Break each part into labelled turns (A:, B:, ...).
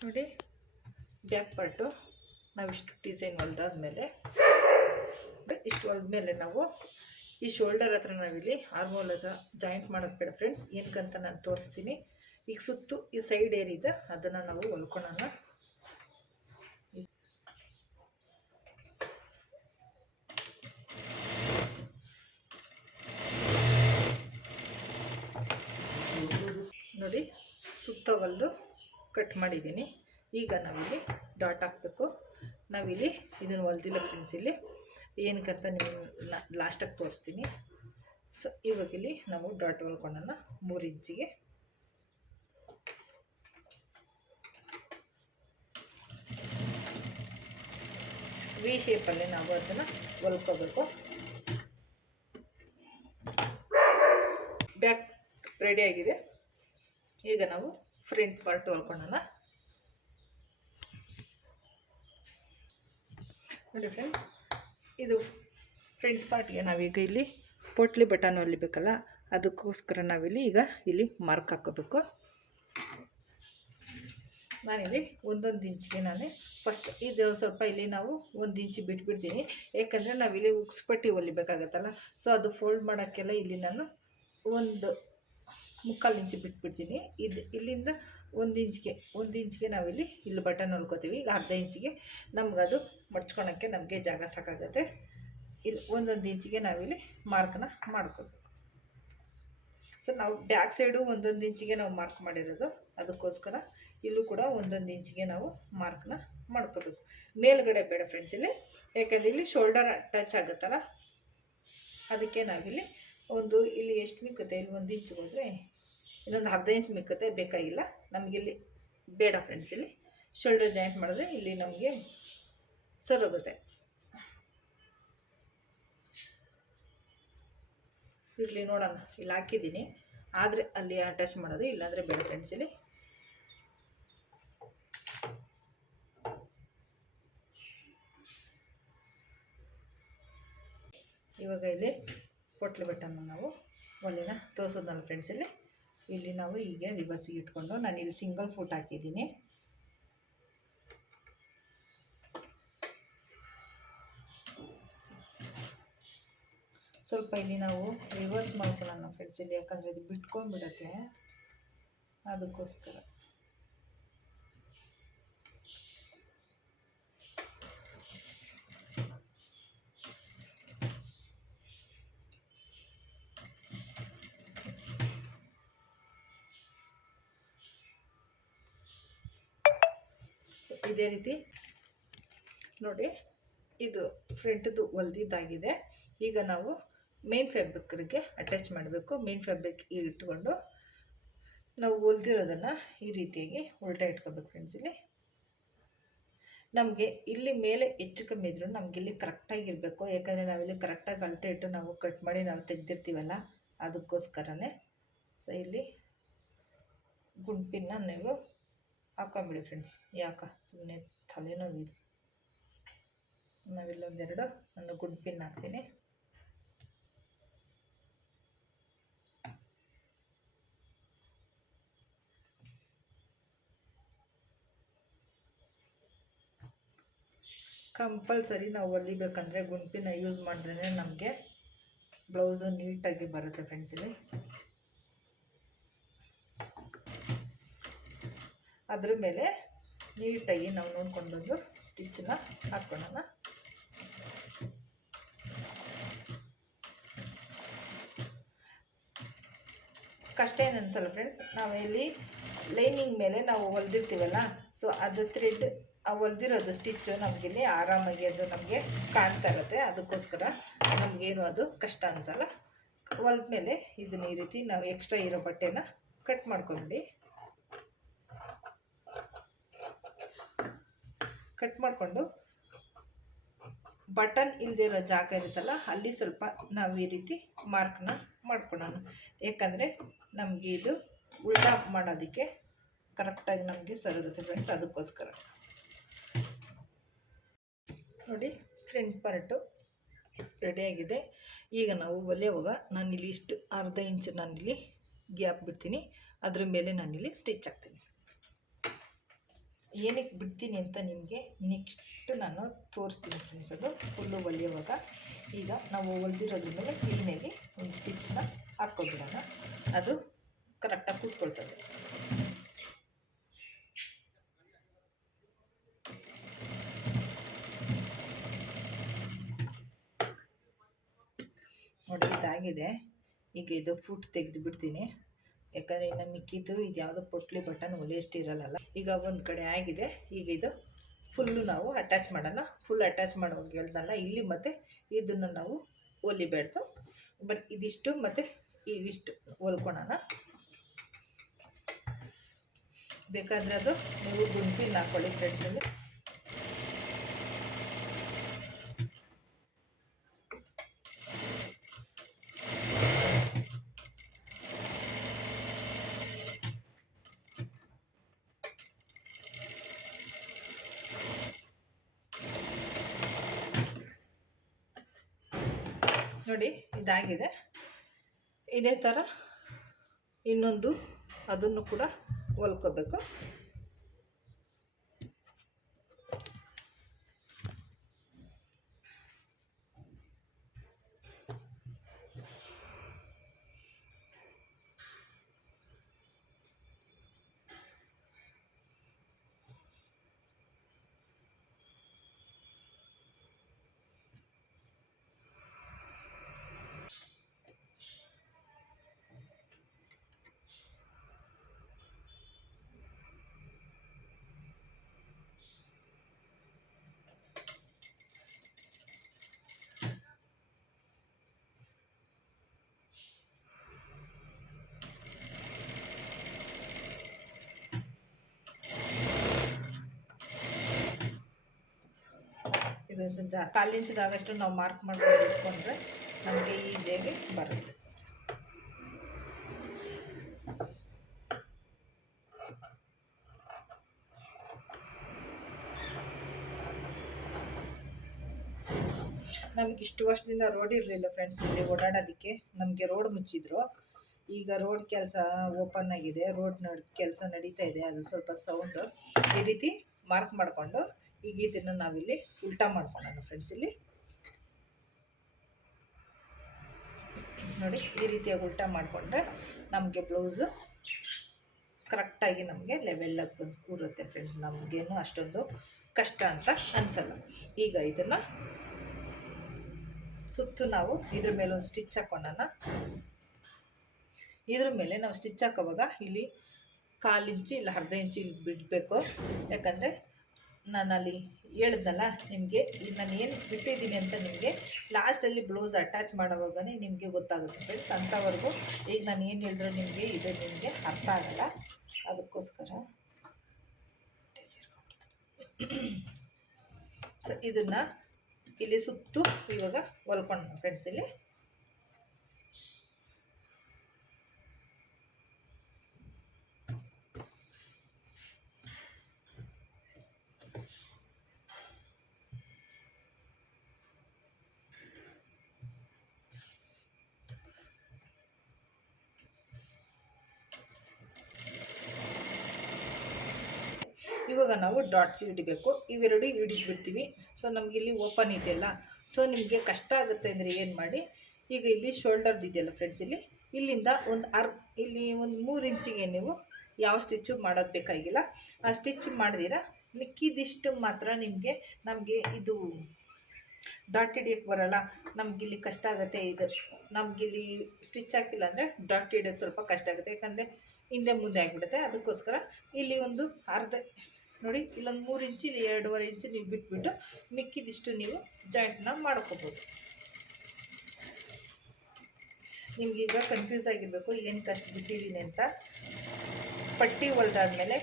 A: ನೋಡಿ back part ನಾವಿಷ್ಟು design ಹೊಲ್ದಾದ್ಮೇಲೆ ಇಷ್ಟು ಹೊಲ್ದ್ಮೇಲೆ ನಾವು ಈ ಶೋಲ್ಡರ್ ಹತ್ರ ನಾವಿಲ್ಲಿ ಆರ್ಮೋಲ್ ಹತ್ರ ಜಾಯಿಂಟ್ ಮಾಡೋದು ಬೇಡ ಫ್ರೆಂಡ್ಸ್ ಏನಕ್ಕಂತ ನಾನು ತೋರಿಸ್ತೀನಿ. ಈಗ ಸುತ್ತು ಈ ಸೈಡ್ ಏನಿದೆ ಅದನ್ನು ನಾವು ಹೊಲ್ಕೊಳ್ಳೋಣ ನೋಡಿ ಸುತ್ತ ಹೊಲ್ದು ಕಟ್ ಮಾಡಿದ್ದೀನಿ. ಈಗ ನಾವಿಲ್ಲಿ ಡಾಟ್ ಹಾಕಬೇಕು. ನಾವಿಲ್ಲಿ ಇದನ್ನು ಹೊಲ್ದಿಲ್ಲ ಫ್ರೆಂಡ್ಸ್ ಇಲ್ಲಿ. ಏನಕ್ಕಂತ ನೀವು ಲಾಸ್ಟಾಗಿ ತೋರಿಸ್ತೀನಿ. ಸೊ ಇವಾಗ ಇಲ್ಲಿ ನಾವು ಡಾಟ್ ಹೊಲ್ಕೊಳ್ಳೋಣ ಮೂರು ಇಂಚಿಗೆ. ವಿ ಶೇಪಲ್ಲಿ ನಾವು ಅದನ್ನು ಹೊಲ್ಕೋಬೇಕು. ಬ್ಯಾಕ್ ರೆಡಿಯಾಗಿದೆ ಈಗ ನಾವು ಫ್ರಂಟ್ ಪಾರ್ಟ್ ಹೊಲ್ಕೊಳ್ಳೋಣ ನೋಡಿ ಫ್ರೆಂಡ್ ಇದು ಫ್ರಂಟ್ ಪಾರ್ಟ್ಗೆ ನಾವೀಗ ಇಲ್ಲಿ ಪೋಟ್ಲಿ ಬಟನ್ ಹೊಲಿಬೇಕಲ್ಲ, ಅದಕ್ಕೋಸ್ಕರ ನಾವಿಲ್ಲಿ ಈಗ ಇಲ್ಲಿ ಮಾರ್ಕ್ ಹಾಕೋಬೇಕು. ನಾನಿಲ್ಲಿ ಒಂದೊಂದು ಇಂಚಿಗೆ ನಾನು ಫಸ್ಟ್ ಇದು ಸ್ವಲ್ಪ ಇಲ್ಲಿ ನಾವು ಒಂದು ಇಂಚು ಬಿಟ್ಬಿಡ್ತೀನಿ. ಯಾಕಂದರೆ ನಾವಿಲ್ಲಿ ಉಕ್ಸ್ಪಟ್ಟಿ ಹೊಲಿಬೇಕಾಗತ್ತಲ್ಲ ಸೊ ಅದು ಫೋಲ್ಡ್ ಮಾಡೋಕ್ಕೆಲ್ಲ ಇಲ್ಲಿ ನಾನು ಒಂದು ಮುಕ್ಕಾಲು ಇಂಚು ಬಿಟ್ಬಿಡ್ತೀನಿ. ಇದು ಇಲ್ಲಿಂದ ಒಂದು ಇಂಚಿಗೆ ಒಂದು ಇಂಚಿಗೆ ನಾವಿಲ್ಲಿ ಇಲ್ಲಿ ಬಟನ್ ಹೊಲ್ಕೋತೀವಿ ಇಲ್ಲ ಅರ್ಧ ಇಂಚಿಗೆ ನಮಗದು ಮಡ್ಚ್ಕೊಳಕ್ಕೆ ನಮಗೆ ಜಾಗ ಸಾಕಾಗುತ್ತೆ. ಇಲ್ಲಿ ಒಂದೊಂದು ಇಂಚಿಗೆ ನಾವಿಲ್ಲಿ ಮಾರ್ಕ್ನ ಮಾಡ್ಕೋಬೇಕು. ಸೊ ನಾವು ಬ್ಯಾಕ್ ಸೈಡು ಒಂದೊಂದು ಇಂಚಿಗೆ ನಾವು ಮಾರ್ಕ್ ಮಾಡಿರೋದು. ಅದಕ್ಕೋಸ್ಕರ ಇಲ್ಲೂ ಕೂಡ ಒಂದೊಂದು ಇಂಚಿಗೆ ನಾವು ಮಾರ್ಕ್ನ ಮಾಡ್ಕೋಬೇಕು. ಮೇಲ್ಗಡೆ ಬೇಡ ಫ್ರೆಂಡ್ಸ್ ಇಲ್ಲಿ. ಯಾಕಂದರೆ ಇಲ್ಲಿ ಶೋಲ್ಡರ್ ಟಚ್ ಆಗುತ್ತಲ್ಲ? ಅದಕ್ಕೆ ನಾವಿಲ್ಲಿ ಒಂದು, ಇಲ್ಲಿ ಎಷ್ಟು ಮಿಕ್ಕುತ್ತೆ? ಇಲ್ಲಿ ಒಂದು ಇಂಚು ಹೋದರೆ ಇನ್ನೊಂದು ಅರ್ಧ ಇಂಚ್ ಮಿಕ್ಕತೆ ಬೇಕಾಗಿಲ್ಲ ನಮಗಿಲ್ಲಿ ಬೇಡ ಫ್ರೆಂಡ್ಸ್ ಇಲ್ಲಿ. ಶೋಲ್ಡರ್ ಜಾಯಿಂಟ್ ಮಾಡಿದ್ರೆ ಇಲ್ಲಿ ನಮಗೆ ಸರೋಗುತ್ತೆ ಇರಲಿ ನೋಡೋಣ. ಇಲ್ಲಿ ಹಾಕಿದ್ದೀನಿ. ಆದರೆ ಅಲ್ಲಿ ಅಟ್ಯಾಚ್ ಮಾಡೋದು, ಇಲ್ಲಾಂದರೆ ಬೇಡ ಫ್ರೆಂಡ್ಸ್ ಇಲ್ಲಿ. ಇವಾಗ ಇಲ್ಲಿ ಪೊಟ್ಲು ಬೆಟ್ಟನ್ನು ನಾವು ಒಲಿನ ತೋರಿಸೋದಲ್ಲ ಫ್ರೆಂಡ್ಸ್ ಇಲ್ಲಿ. ಇಲ್ಲಿ ನಾವು ಹೀಗೆ ರಿವರ್ಸಿಗೆ ಇಟ್ಕೊಂಡು ನಾನು ಇಲ್ಲಿ ಸಿಂಗಲ್ ಫುಟ್ ಹಾಕಿದ್ದೀನಿ. ಸ್ವಲ್ಪ ಇಲ್ಲಿ ನಾವು ರಿವರ್ಸ್ ಮಾಡ್ಕೊಳ್ಳೋಣ ಫ್ರೆಂಡ್ಸ್ ಇಲ್ಲಿ, ಯಾಕಂದರೆ ಇದು ಬಿಟ್ಕೊಂಡ್ಬಿಡತ್ತೆ. ಅದಕ್ಕೋಸ್ಕರ ಸೊ ಇದೇ ರೀತಿ. ನೋಡಿ, ಇದು ಫ್ರಂಟ್ದು ಹೊಲ್ದಿದ್ದಾಗಿದೆ ಈಗ ನಾವು ಮೇನ್ ಫ್ಯಾಬ್ರಿಕ್ಗೆ ಅಟ್ಯಾಚ್ ಮಾಡಬೇಕು. ಮೇನ್ ಫ್ಯಾಬ್ರಿಕ್ ಇಟ್ಕೊಂಡು ನಾವು ಹೊಲ್ದಿರೋದನ್ನು ಈ ರೀತಿಯಾಗಿ ಉಲ್ಟಾ ಇಟ್ಕೋಬೇಕು ಫ್ರೆಂಡ್ಸ್ ಇಲ್ಲಿ. ನಮಗೆ ಇಲ್ಲಿ ಮೇಲೆ ಹೆಚ್ಚು ಕಮ್ಮಿ ಇದ್ರೂ ನಮ್ಗೆ ಇಲ್ಲಿ ಕರೆಕ್ಟಾಗಿರಬೇಕು ಯಾಕಂದರೆ ನಾವಿಲ್ಲಿ ಕರೆಕ್ಟಾಗಿ ಅಳತೆ ಇಟ್ಟು ನಾವು ಕಟ್ ಮಾಡಿ ನಾವು ತೆಗೆದಿರ್ತೀವಲ್ಲ, ಅದಕ್ಕೋಸ್ಕರನೇ. ಸೊ ಇಲ್ಲಿ ಗುಂಪಿನ ನೀವು ಹಾಕೊಂಬಿಡಿ ಫ್ರೆಂಡ್ಸ್ ಯಾಕ ಸುಮ್ಮನೆ ತಲೆನೋವಿದೆ. ನಾವಿಲ್ಲೊಂದೆರಡು ನಾನು ಗುಡ್ ಪಿನ್ ಹಾಕ್ತೀನಿ. ಕಂಪಲ್ಸರಿ ನಾವು ಹೊಲಿಬೇಕಂದ್ರೆ ಗುಂಪಿನ ಯೂಸ್ ಮಾಡಿದ್ರೆ ನಮಗೆ ಬ್ಲೌಸು ನೀಟಾಗಿ ಬರುತ್ತೆ ಫ್ರೆಂಡ್ಸ್ ಇಲ್ಲಿ. ಅದ್ರ ಮೇಲೆ ನೀಟಾಗಿ ನಾವು ನೋಡ್ಕೊಂಡು ಬಂದು ಸ್ಟಿಚ್ಚನ್ನ ಹಾಕ್ಕೊಳ್ಳೋಣ. ಕಷ್ಟ ಏನು ಅನ್ಸಲ್ಲ ಫ್ರೆಂಡ್ಸ್ ನಾವು ಇಲ್ಲಿ ಲೈನಿಂಗ್ ಮೇಲೆ ನಾವು ಹೊಲ್ದಿರ್ತೀವಲ್ಲ ಸೊ ಅದು ಥ್ರೆಡ್ ಆ ಹೊಲ್ದಿರೋದು ಸ್ಟಿಚ್ಚು ನಮಗಿಲ್ಲಿ ಆರಾಮಾಗಿ ಅದು ನಮಗೆ ಕಾಣ್ತಾ ಇರುತ್ತೆ. ಅದಕ್ಕೋಸ್ಕರ ನಮಗೇನು ಅದು ಕಷ್ಟ ಅನಿಸಲ್ಲ. ಹೊಲ್ದ ಮೇಲೆ ಇದನ್ನ ಈ ರೀತಿ ನಾವು ಎಕ್ಸ್ಟ್ರಾ ಇರೋ ಬಟ್ಟೆನ ಕಟ್ ಮಾಡ್ಕೊಂಬಿಡಿ ಕಟ್ ಮಾಡಿಕೊಂಡು ಬಟನ್ ಇಲ್ಲದೆ ಇರೋ ಜಾಗ ಇರುತ್ತಲ್ಲ, ಅಲ್ಲಿ ಸ್ವಲ್ಪ ನಾವು ಈ ರೀತಿ ಮಾರ್ಕ್ನ ಮಾಡ್ಕೊಳ್ಳೋಣ ಯಾಕಂದರೆ ನಮಗೆ ಇದು ಉಲ್ಟಾ ಮಾಡೋದಕ್ಕೆ ಕರೆಕ್ಟಾಗಿ ನಮಗೆ ಸರಿಗುತ್ತೆ ಫ್ರೆಂಡ್ಸ್ ಅದಕ್ಕೋಸ್ಕರ. ನೋಡಿ ಫ್ರಂಟ್ ಪಾರ್ಟು ರೆಡಿಯಾಗಿದೆ ಈಗ ನಾವು ಒಲೆಯುವಾಗ ನಾನಿಲ್ಲಿ ಇಷ್ಟು ಅರ್ಧ ಇಂಚು ನಾನಿಲ್ಲಿ ಗ್ಯಾಪ್ ಬಿಡ್ತೀನಿ. ಅದ್ರ ಮೇಲೆ ನಾನಿಲ್ಲಿ ಸ್ಟಿಚ್ ಹಾಕ್ತೀನಿ. ಏನಕ್ಕೆ ಬಿಡ್ತೀನಿ ಅಂತ ನಿಮಗೆ ನೆಕ್ಸ್ಟ್ ನಾನು ತೋರಿಸ್ತೀನಿ ಫ್ರೆಂಡ್ಸ್ ಅದು. ಫುಲ್ಲು ಹೊಲಿಯುವಾಗ ಈಗ ನಾವು ಹೊಲ್ದಿರೋದ್ರ ಮೇಲೆ ಕ್ಲೀನಾಗಿ ಒಂದು ಸ್ಟಿಚ್ನ ಹಾಕ್ಕೊಬಿಡೋಣ. ಅದು ಕರೆಕ್ಟಾಗಿ ಕೂತ್ಕೊಳ್ತದೆ. ನೋಡಿ, ಇದಾಗಿದೆ. ಈಗ ಇದು ಫುಟ್ ತೆಗೆದು ಬಿಡ್ತೀನಿ. ಯಾಕಂದರೆ ಇನ್ನು ಮಿಕ್ಕಿದ್ದು ಇದು ಯಾವುದೋ ಪೊಟ್ಲಿ ಬಟನ್ ಇರಲ್ಲ ಈಗ ಒಂದು ಕಡೆ ಆಗಿದೆ. ಈಗ ಇದು ಫುಲ್ಲು ನಾವು ಅಟ್ಯಾಚ್ ಮಾಡೋಣ. ಫುಲ್ ಅಟ್ಯಾಚ್ ಮಾಡುವಾಗ ಹೇಳ್ದಲ್ಲ, ಇಲ್ಲಿ ಮತ್ತು ಇದನ್ನು ನಾವು ಹೊಲಿಬೇಡ್ದು ಬಟ್ ಇದಿಷ್ಟು ಮತ್ತು ಇವಿಷ್ಟು ಹೊಲ್ಕೊಳೋಣ. ಬೇಕಾದ್ರೆ ಅದು ನೀವು ಗುಂಪಿನ ಹಾಕ್ಕೊಳ್ಳಿ ಫ್ರೆಂಡ್ಸಲ್ಲಿ ನೋಡಿ ಇದಾಗಿದೆ. ಇದೇ ಥರ ಇನ್ನೊಂದು ಅದನ್ನು ಕೂಡ ಹೊಲ್ಕೋಬೇಕು. ಇದು ಜಾಸ್ತಿ. ನಾವು ಮಾರ್ಕ್ ಮಾಡ್ಕೊಂಡು ಇಟ್ಕೊಂಡ್ರೆ ನಮಗೆ ಈಸಿಯಾಗಿ ಬರುತ್ತೆ. ನಮ್ಗೆ ಇಷ್ಟು ವರ್ಷದಿಂದ ರೋಡ್ ಇರಲಿಲ್ಲ ಫ್ರೆಂಡ್ಸ್ ಇಲ್ಲಿ ಓಡಾಡೋದಕ್ಕೆ. ನಮಗೆ ರೋಡ್ ಮುಚ್ಚಿದ್ರು. ಈಗ ರೋಡ್ ಕೆಲಸ ಓಪನ್ ಆಗಿದೆ. ರೋಡ್ ನಡ್, ಕೆಲಸ ನಡೀತಾ ಇದೆ. ಅದು ಸ್ವಲ್ಪ ಸೌಂಡು ಈ ರೀತಿ ಮಾರ್ಕ್ ಮಾಡಿಕೊಂಡು ಈಗ ಇದನ್ನು ನಾವಿಲ್ಲಿ ಉಲ್ಟಾ ಮಾಡ್ಕೊಳ್ಳೋಣ ಫ್ರೆಂಡ್ಸ್ ಇಲ್ಲಿ. ನೋಡಿ, ಈ ರೀತಿಯಾಗಿ ಉಲ್ಟಾ ಮಾಡಿಕೊಂಡ್ರೆ ನಮಗೆ ಬ್ಲೌಸು ಕರೆಕ್ಟಾಗಿ ನಮಗೆ ಲೆವೆಲ್ಲಾಗಿ ಬಂದು ಕೂರುತ್ತೆ ಫ್ರೆಂಡ್ಸ್ ನಮಗೇನು ಅಷ್ಟೊಂದು ಕಷ್ಟ ಅಂತ ಅನಿಸಲ್ಲ. ಈಗ ಇದನ್ನು ಸುತ್ತು ನಾವು ಇದ್ರ ಮೇಲೆ ಒಂದು ಸ್ಟಿಚ್ ಹಾಕೊಳ್ಳೋಣ ಇದ್ರ ಮೇಲೆ ನಾವು ಸ್ಟಿಚ್ ಹಾಕೋವಾಗ ಇಲ್ಲಿ ಕಾಲು ಇಂಚು ಇಲ್ಲ ಅರ್ಧ ಇಂಚು ಬಿಡಬೇಕು. ಯಾಕಂದರೆ ನಾನು ಅಲ್ಲಿ ಹೇಳಿದ್ನಲ್ಲ ನಿಮಗೆ ನಾನು ಏನು ಬಿಟ್ಟಿದ್ದೀನಿ ಅಂತ ನಿಮಗೆ ಲಾಸ್ಟಲ್ಲಿ ಬ್ಲೌಸ್ ಅಟ್ಯಾಚ್ ಮಾಡೋವಾಗನೇ ನಿಮಗೆ ಗೊತ್ತಾಗುತ್ತೆ ಫ್ರೆಂಡ್ಸ್ ಅಂಥವರೆಗೂ ಈಗ ನಾನು ಏನು ಹೇಳಿದ್ರೆ ನಿಮಗೆ, ಇದು ನಿಮಗೆ ಅರ್ಥ ಆಗಲ್ಲ. ಅದಕ್ಕೋಸ್ಕರ ಸೊ ಇದನ್ನು ಇಲ್ಲಿ ಸುತ್ತು ಇವಾಗ ಹೊಲ್ಕೊಂಡು ಫ್ರೆಂಡ್ಸ್ ಇಲ್ಲಿ. ಇವಾಗ ನಾವು ಡಾಟ್ಸ್ ಹಿಡಿಬೇಕು. ಇವೆರಡು ಹಿಡಿದ್ಬಿಡ್ತೀವಿ. ಸೊ ಇಲ್ಲಿ ಓಪನ್ ಇದೆಯಲ್ಲ ಸೊ ನಿಮಗೆ ಕಷ್ಟ ಆಗುತ್ತೆ ಅಂದರೆ ಏನು ಮಾಡಿ? ಈಗ ಇಲ್ಲಿ ಶೋಲ್ಡರ್ದು ಇದೆಯಲ್ಲ ಫ್ರೆಂಡ್ಸ್ ಇಲ್ಲಿ, ಇಲ್ಲಿಂದ ಒಂದು ಅರ್, ಇಲ್ಲಿ ಒಂದು ಮೂರು ಇಂಚಿಗೆ ನೀವು ಯಾವ ಸ್ಟಿಚ್ಚು ಮಾಡೋದು ಬೇಕಾಗಿಲ್ಲ. ಆ ಸ್ಟಿಚ್ ಮಾಡಿದಿರ? ಮಿಕ್ಕಿದಿಷ್ಟು ಮಾತ್ರ ನಿಮಗೆ ನಮಗೆ ಇದು ಡಾಟ್ ಹಿಡಿಯೋಕ್ಕೆ ಬರೋಲ್ಲ. ನಮಗಿಲ್ಲಿ ಕಷ್ಟ ಆಗುತ್ತೆ ಇದು. ನಮಗಿಲ್ಲಿ ಸ್ಟಿಚ್ ಹಾಕಿಲ್ಲ ಅಂದರೆ ಡಾಟ್ ಹಿಡಿಯೋದು ಸ್ವಲ್ಪ ಕಷ್ಟ ಆಗುತ್ತೆ. ಯಾಕಂದರೆ ಹಿಂದೆ ಮುಂದೆ ಆಗಿಬಿಡುತ್ತೆ. ಅದಕ್ಕೋಸ್ಕರ ಇಲ್ಲಿ ಒಂದು ಅರ್ಧ ನೋಡಿ, ಇಲ್ಲೊಂದು ಮೂರು ಇಂಚು, ಇಲ್ಲಿ ಎರಡೂವರೆ ಇಂಚು ನೀವು ಬಿಟ್ಬಿಟ್ಟು ಮಿಕ್ಕಿದಿಷ್ಟು ನೀವು ಜಾಯಿಂಟ್ನ ಮಾಡ್ಕೋಬೋದು. ನಿಮ್ಗೀಗ ಕನ್ಫ್ಯೂಸ್ ಆಗಿರಬೇಕು, ಏನು ಕಷ್ಟ ಬಿಟ್ಟಿದ್ದೀನಿ ಅಂತ. ಪಟ್ಟಿ ಹೊಲ್ದಾದ್ಮೇಲೆ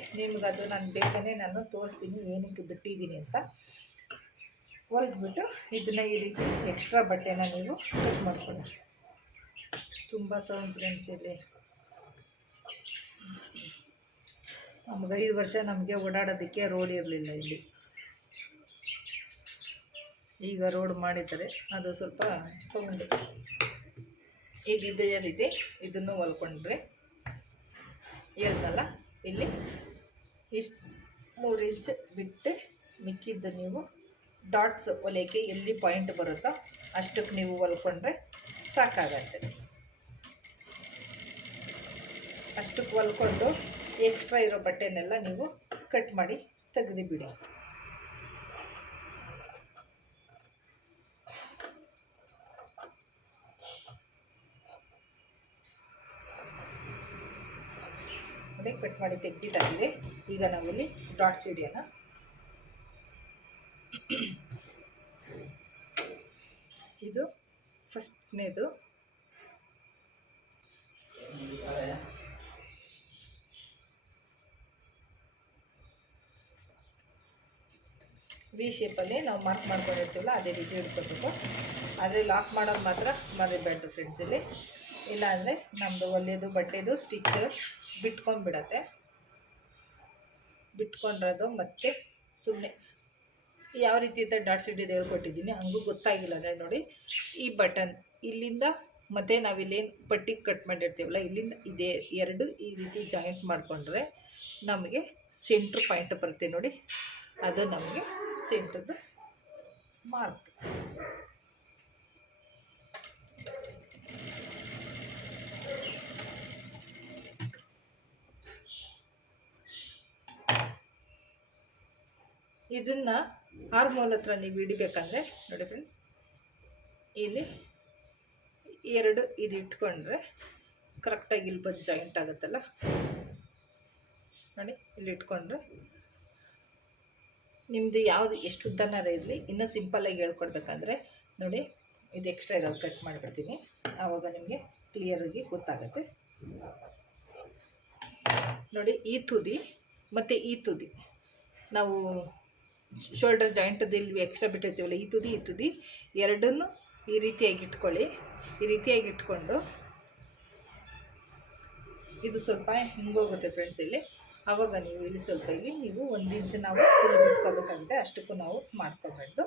A: ಅದು ನಾನು ಬೇಗನೆ ನಾನು ತೋರಿಸ್ತೀನಿ ಏನಕ್ಕೆ ಬಿಟ್ಟಿದ್ದೀನಿ ಅಂತ. ಹೊಲಿದ್ಬಿಟ್ಟು ಇದನ್ನ ಈ ರೀತಿ ಎಕ್ಸ್ಟ್ರಾ ಬಟ್ಟೆನ ನೀವು ಕಟ್ ಮಾಡ್ಕೊಳ್ಳಿ. ತುಂಬ ಸೌಂಡ್ ಫ್ರೆಂಡ್ಸ್ ಇಲ್ಲಿ ನಮ್ಗೆ ಐದು ವರ್ಷ ನಮಗೆ ಓಡಾಡೋದಕ್ಕೆ ರೋಡ್ ಇರಲಿಲ್ಲ ಇಲ್ಲಿ. ಈಗ ರೋಡ್ ಮಾಡಿದ್ದಾರೆ. ಅದು ಸ್ವಲ್ಪ ಸೌಂಡ್ ಈಗ ಇದೇ ರೀತಿ ಇದನ್ನು ಹೊಲ್ಕೊಂಡ್ರೆ ಹೇಳ್ದಲ್ಲ ಇಲ್ಲಿ ಇಷ್ಟು ಮೂರು ಇಂಚ್ ಬಿಟ್ಟು ಮಿಕ್ಕಿದ್ದು ನೀವು ಡಾಟ್ಸ್ ಹೊಲಿಯೋಕ್ಕೆ ಎಲ್ಲಿ ಪಾಯಿಂಟ್ ಬರುತ್ತೋ ಅಷ್ಟಕ್ಕೆ ನೀವು ಹೊಲ್ಕೊಂಡ್ರೆ ಸಾಕಾಗತ್ತೆ. ಅಷ್ಟಕ್ಕೆ ಹೊಲ್ಕೊಂಡು ಎಕ್ಸ್ಟ್ರಾ ಇರೋ ಬಟ್ಟೆನೆಲ್ಲ ನೀವು ಕಟ್ ಮಾಡಿ ತೆಗೆದುಬಿಡಿ. ಕಟ್ ಮಾಡಿ ತೆಗೆದಿದ್ದಾಗಿದೆ. ಈಗ ನಾವಿಲ್ಲಿ ಡಾಟ್ ಹಿಡಿಯೋಣ. ಇದು ಫಸ್ಟ್ನೇದು ವಿ ಶೇಪಲ್ಲಿ ನಾವು ಮಾರ್ಕ್ ಮಾಡ್ಕೊಂಡಿರ್ತೀವಲ್ಲ, ಅದೇ ರೀತಿ ಹಿಡ್ಕೊಬೇಕು ಆದರೆ ಲಾಕ್ ಮಾಡೋದು ಮಾತ್ರ ಮರಿಬೇಡ್ದು ಫ್ರೆಂಡ್ಸ್ ಇಲ್ಲಿ ಇಲ್ಲ. ಅಂದರೆ ನಮ್ಮದು ಒಲೆಯದು ಬಟ್ಟೆದು ಸ್ಟಿಚ್ ಬಿಟ್ಕೊಂಡ್ಬಿಡತ್ತೆ. ಬಿಟ್ಕೊಂಡಿರೋದು ಮತ್ತೆ ಸುಮ್ಮನೆ ಯಾವ ರೀತಿ ಅಂತ ಡಾಟ್ಸ್ ಹಿಡಿದು ಹೇಳ್ಕೊಟ್ಟಿದ್ದೀನಿ, ಹಂಗೂ ಗೊತ್ತಾಗಿಲ್ಲ ಅಂದರೆ ನೋಡಿ. ಈ ಬಟನ್ ಇಲ್ಲಿಂದ ಮತ್ತು ನಾವಿಲ್ಲೇನು ಪಟ್ಟಿ ಕಟ್ ಮಾಡಿರ್ತೀವಲ್ಲ, ಇಲ್ಲಿಂದ ಇದೇ ಎರಡು ಈ ರೀತಿ ಜಾಯಿಂಟ್ ಮಾಡಿಕೊಂಡ್ರೆ ನಮಗೆ ಸೆಂಟ್ರ್ ಪಾಯಿಂಟ್ ಬರುತ್ತೆ ನೋಡಿ. ಅದು ನಮಗೆ ಸೆಂಟ್ರದ್ದು ಮಾರ್ಕ್ ಇದನ್ನು ಹಾರ್ಮೋಲ್ ಹತ್ರ ನೀವು ಹಿಡಿಬೇಕಂದ್ರೆ, ನೋಡಿ ಫ್ರೆಂಡ್ಸ್ ಇಲ್ಲಿ ಎರಡು ಇದು ಇಟ್ಕೊಂಡ್ರೆ ಕರೆಕ್ಟಾಗಿ ಇಲ್ಲಿ ಬಂದು ಜಾಯಿಂಟ್ ಆಗುತ್ತಲ್ಲ? ನೋಡಿ, ಇಲ್ಲಿ ಇಟ್ಕೊಂಡ್ರೆ ನಿಮ್ಮದು ಯಾವುದು ಎಷ್ಟು ಉದ್ದನಾರ ಇರಲಿ, ಇನ್ನೂ ಸಿಂಪಲ್ಲಾಗಿ ಹೇಳ್ಕೊಡ್ಬೇಕಂದ್ರೆ, ನೋಡಿ, ಇದು ಎಕ್ಸ್ಟ್ರಾ ಇರೋದು ಕಟ್ ಮಾಡಿಬಿಡ್ತೀನಿ. ಆವಾಗ ನಿಮಗೆ ಕ್ಲಿಯರಾಗಿ ಗೊತ್ತಾಗುತ್ತೆ. ನೋಡಿ, ಈ ತುದಿ ಮತ್ತು ಈ ತುದಿ. ನಾವು ಶೋಲ್ಡರ್ ಜಾಯಿಂಟದ್ದು ಇಲ್ಲಿ ಎಕ್ಸ್ಟ್ರಾ ಬಿಟ್ಟಿರ್ತೀವಲ್ಲ, ಈ ತುದಿ ಈ ತುದಿ, ಎರಡನ್ನು ಈ ರೀತಿಯಾಗಿ ಇಟ್ಕೊಳ್ಳಿ. ಈ ರೀತಿಯಾಗಿ ಇಟ್ಕೊಂಡು, ಇದು ಸ್ವಲ್ಪ ಹಿಂಗೋಗುತ್ತೆ ಫ್ರೆಂಡ್ಸ್ ಇಲ್ಲಿ. ಆವಾಗ ನೀವು ಇಲ್ಲಿ ಸ್ವಲ್ಪ ಇಲ್ಲಿ ನೀವು ಒಂದು ಇಂಚು ನಾವು ಫುಲ್ ಬಿಟ್ಕೋಬೇಕಾಗಿದೆ ಅಷ್ಟಕ್ಕೂ ನಾವು ಮಾಡ್ಕೋಬಾರ್ದು.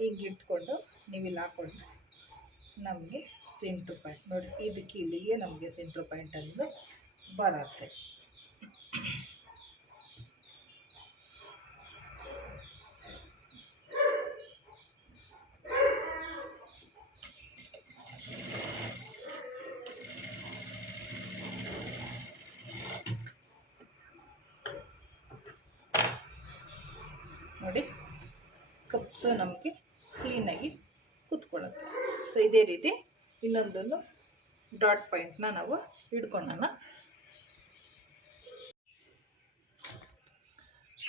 A: ಹಿಂಗೆ ಇಟ್ಕೊಂಡು ನೀವು ಇಲ್ಲಿ ಹಾಕ್ಕೊಂಡ್ರೆ ನಮಗೆ ಸೆಂಟ್ರ್ ಪಾಯಿಂಟ್ ನೋಡಿ, ಇದಕ್ಕೆ ಇಲ್ಲಿಗೆ ನಮಗೆ ಸೆಂಟ್ರ್ ಪಾಯಿಂಟ್ ಅನ್ನೋದು ಬರುತ್ತೆ. ನೋಡಿ, ಕಪ್ಸ್ ನಮಗೆ ಕ್ಲೀನಾಗಿ ಕೂತ್ಕೊಳ್ಳುತ್ತೆ. ಸೊ ಇದೇ ರೀತಿ ಇನ್ನೊಂದನ್ನು ಡಾಟ್ ಪಾಯಿಂಟ್ನ ನಾವು ಹಿಡ್ಕೊಳ್ಳೋಣ.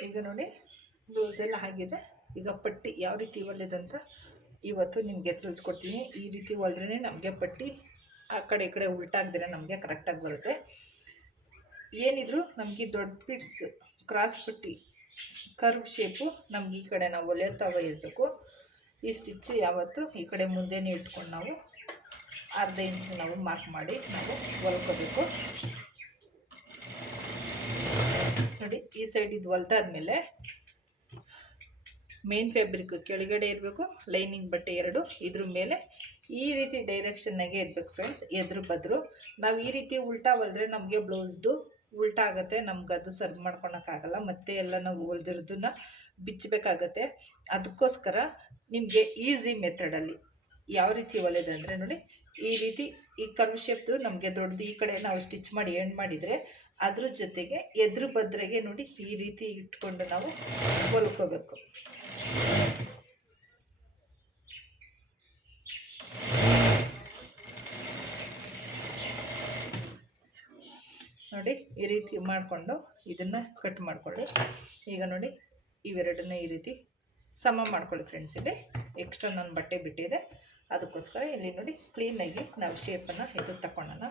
A: ಈಗ ನೋಡಿ ಬ್ಲೌಸ್ ಎಲ್ಲ ಆಗಿದೆ. ಈಗ ಪಟ್ಟಿ ಯಾವ ರೀತಿ ಹೊಲಿದಂತ ಇವತ್ತು ನಿಮಗೆ ತಿಳಿಸ್ಕೊಡ್ತೀನಿ. ಈ ರೀತಿ ಹೊಲ್ದ್ರೇ ನಮಗೆ ಪಟ್ಟಿ ಆ ಕಡೆ ಈ ಕಡೆ ಉಲ್ಟಾಗ್ದಿರ ನಮಗೆ ಕರೆಕ್ಟಾಗಿ ಬರುತ್ತೆ. ಏನಿದ್ರು ನಮಗೆ ದೊಡ್ಡ ಪಿಟ್ಸ್ ಕ್ರಾಸ್ ಪಟ್ಟಿ ಕರ್ವ್ ಶೇಪು ನಮ್ಗೆ ಈ ಕಡೆ ನಾವು ಹೊಲಿಯೋತಾವ ಇರಬೇಕು. ಈ ಸ್ಟಿಚ್ಚು ಯಾವತ್ತು ಈ ಕಡೆ ಮುಂದೆನೇ ಇಟ್ಕೊಂಡು ನಾವು ಅರ್ಧ ಇಂಚ್ ನಾವು ಮಾರ್ಕ್ ಮಾಡಿ ನಾವು ಹೊಲ್ಕೋಬೇಕು ನೋಡಿ, ಈ ಸೈಡ್ ಇದು ಹೊಲ್ದಾದ್ಮೇಲೆ ಮೇನ್ ಫ್ಯಾಬ್ರಿಕ್ ಕೆಳಗಡೆ ಇರಬೇಕು ಲೈನಿಂಗ್ ಬಟ್ಟೆ ಎರಡು, ಇದ್ರ ಮೇಲೆ ಈ ರೀತಿ ಡೈರೆಕ್ಷನ್ನಾಗೆ ಇರಬೇಕು ಫ್ರೆಂಡ್ಸ್ ಎದುರು, ಬದ್ರು. ನಾವು ಈ ರೀತಿ ಉಲ್ಟಾ ಹೊಲಿದ್ರೆ ನಮಗೆ ಬ್ಲೌಸ್ದು ಉಲ್ಟಾ ಆಗುತ್ತೆ, ನಮ್ಗೆ ಅದು ಸರ್ವ್ ಮಾಡ್ಕೊಳಕ್ಕಾಗಲ್ಲ ಮತ್ತೆ ಎಲ್ಲ ನಾವು ಹೊಲ್ದಿರೋದನ್ನ ಬಿಚ್ಚಬೇಕಾಗತ್ತೆ ಅದಕ್ಕೋಸ್ಕರ ನಿಮಗೆ ಈಸಿ ಮೆಥಡಲ್ಲಿ ಯಾವ ರೀತಿ ಹೊಲಿದಂದರೆ ನೋಡಿ, ಈ ರೀತಿ ಈ ಕರ್ವ್ ಶೇಪ್ದು ನಮಗೆ ದೊಡ್ಡದು ಈ ಕಡೆ ನಾವು ಸ್ಟಿಚ್ ಮಾಡಿ ಎಂಡ್ ಮಾಡಿದರೆ ಅದ್ರ ಜೊತೆಗೆ ಎದುರು ಬದ್ರೆಗೆ ನೋಡಿ ಈ ರೀತಿ ಇಟ್ಕೊಂಡು ನಾವು ಹೊಲ್ಕೋಬೇಕು. ನೋಡಿ ಈ ರೀತಿ ಮಾಡಿಕೊಂಡು ಇದನ್ನು ಕಟ್ ಮಾಡಿಕೊಳ್ಳಿ. ಈಗ ನೋಡಿ ಇವೆರಡನ್ನ ಈ ರೀತಿ ಸಮ ಮಾಡ್ಕೊಳ್ಳಿ ಫ್ರೆಂಡ್ಸ್ ಇಲ್ಲಿ. ಎಕ್ಸ್ಟ್ರಾ ನನ್ನ ಬಟ್ಟೆ ಬಿಟ್ಟಿದೆ. ಅದಕ್ಕೋಸ್ಕರ ಇಲ್ಲಿ ನೋಡಿ ಕ್ಲೀನಾಗಿ ನಾವು ಶೇಪನ್ನು ಇದು ತಗೊಳ್ಳೋಣ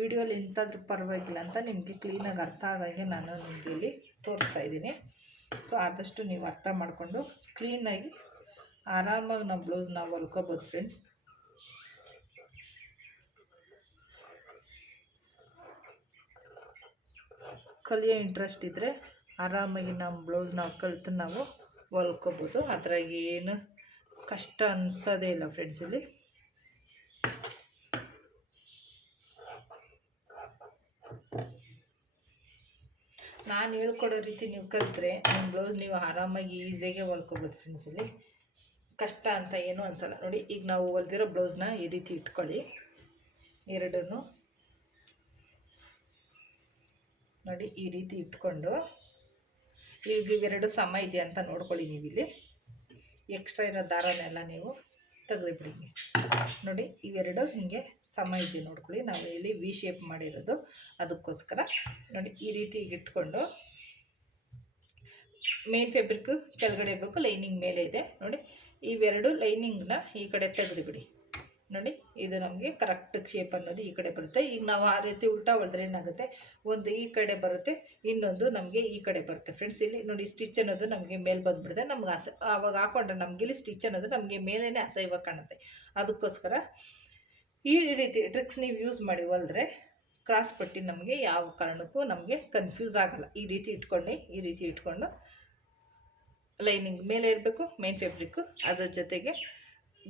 A: ವಿಡಿಯೋಲಿ ಇಂಥಾದ್ರೂ ಪರವಾಗಿಲ್ಲ ಅಂತ ನಿಮಗೆ ಕ್ಲೀನಾಗಿ ಅರ್ಥ ಆಗಂಗೆ ನಾನು ನಿಮಗೆ ಇಲ್ಲಿ ತೋರಿಸ್ತಾ ಇದ್ದೀನಿ. ಸೊ ಆದಷ್ಟು ನೀವು ಅರ್ಥ ಮಾಡಿಕೊಂಡು ಕ್ಲೀನಾಗಿ ಆರಾಮಾಗಿ ನಮ್ಮ ಬ್ಲೌಸ್ ನಾವು ಹೊಲ್ಕೋಬೋದು ಫ್ರೆಂಡ್ಸ್. ಕಲಿಯೋ ಇಂಟ್ರೆಸ್ಟ್ ಇದ್ದರೆ ಆರಾಮಾಗಿ ನಮ್ಮ ಬ್ಲೌಸ್ ನಾವು ಕಲಿತು ನಾವು ಹೊಲ್ಕೋಬೋದು. ಅದ್ರಾಗ ಏನು ಕಷ್ಟ ಅನ್ಸೋದೇ ಇಲ್ಲ ಫ್ರೆಂಡ್ಸ್ ಇಲ್ಲಿ. ನಾನು ಹೇಳ್ಕೊಡೋ ರೀತಿ ನೀವು ಕಲಿತ್ರೆ ನಿಮ್ಮ ಬ್ಲೌಸ್ ನೀವು ಆರಾಮಾಗಿ ಈಸಿಯಾಗಿ ಹೊಲ್ಕೊಬೋದು ಫ್ರೆಂಡ್ಸ್ ಇಲ್ಲಿ ಕಷ್ಟ ಅಂತ ಏನೂ ಅನ್ಸಲ್ಲ. ನೋಡಿ, ಈಗ ನಾವು ಹೊಲ್ದಿರೋ ಬ್ಲೌಸ್ನ ಈ ರೀತಿ ಇಟ್ಕೊಳ್ಳಿ. ಎರಡನ್ನು ನೋಡಿ, ಈ ರೀತಿ ಇಟ್ಕೊಂಡು ಈಗ ಇವೆರಡು ಸಮ ಇದೆ ಅಂತ ನೋಡ್ಕೊಳ್ಳಿ ನೀವು ಇಲ್ಲಿ ಎಕ್ಸ್ಟ್ರಾ ಇರೋ ದಾರನೆಲ್ಲ ನೀವು. ತೆಗೆದುಬಿಡಿ ನೋಡಿ, ಇವೆರಡು ಹೀಗೆ ಸಮ ಇದೆ ನೋಡ್ಕೊಳ್ಳಿ. ನಾವು ಇಲ್ಲಿ ವಿ ಶೇಪ್ ಮಾಡಿರೋದು. ಅದಕ್ಕೋಸ್ಕರ ನೋಡಿ, ಈ ರೀತಿ ಇಟ್ಕೊಂಡು ಮೇನ್ ಫ್ಯಾಬ್ರಿಕ್ ಕೆಳಗಡೆ ಇರಬೇಕು ಲೈನಿಂಗ್ ಮೇಲೆ ಇದೆ. ನೋಡಿ, ಇವೆರಡು ಲೈನಿಂಗ್ನ ಈ ಕಡೆ ತೆಗೆದುಬಿಡಿ ನೋಡಿ, ಇದು ನಮಗೆ ಕರೆಕ್ಟ್ ಶೇಪ್ ಅನ್ನೋದು ಈ ಕಡೆ ಬರುತ್ತೆ. ಈಗ ನಾವು ಆ ರೀತಿ ಉಲ್ಟಾ ಹೊಡೆದ್ರೆ ಏನಾಗುತ್ತೆ? ಒಂದು ಈ ಕಡೆ ಬರುತ್ತೆ, ಇನ್ನೊಂದು ನಮಗೆ ಈ ಕಡೆ ಬರುತ್ತೆ. ಫ್ರೆಂಡ್ಸ್ ಇಲ್ಲಿ ನೋಡಿ ಸ್ಟಿಚ್ ಅನ್ನೋದು ನಮಗೆ ಮೇಲೆ ಬಂದುಬಿಡುತ್ತೆ. ನಮ್ಗೆ ಅಸ ಅವಾಗ ಹಾಕೊಂಡ್ರೆ ನಮಗೆ ಇಲ್ಲಿ ಸ್ಟಿಚ್ ಅನ್ನೋದು ನಮಗೆ ಮೇಲೇ ಅಸಹ್ಯವಾಗಿ ಕಾಣುತ್ತೆ. ಅದಕ್ಕೋಸ್ಕರ ಈ ರೀತಿ ಟ್ರಿಕ್ಸ್ ನೀವು ಯೂಸ್ ಮಾಡಿ ಹೊಲ್ದ್ರೆ ಕ್ರಾಸ್ ಪಟ್ಟಿ ನಮಗೆ ಯಾವ ಕಾರಣಕ್ಕೂ ನಮಗೆ ಕನ್ಫ್ಯೂಸ್ ಆಗಲ್ಲ. ಈ ರೀತಿ ಇಟ್ಕೊಂಡು, ಈ ರೀತಿ ಇಟ್ಕೊಂಡು ಲೈನಿಂಗ್ ಮೇಲೆ ಇರಬೇಕು ಮೇನ್ ಫ್ಯಾಬ್ರಿಕ್ಕು ಅದ್ರ ಜೊತೆಗೆ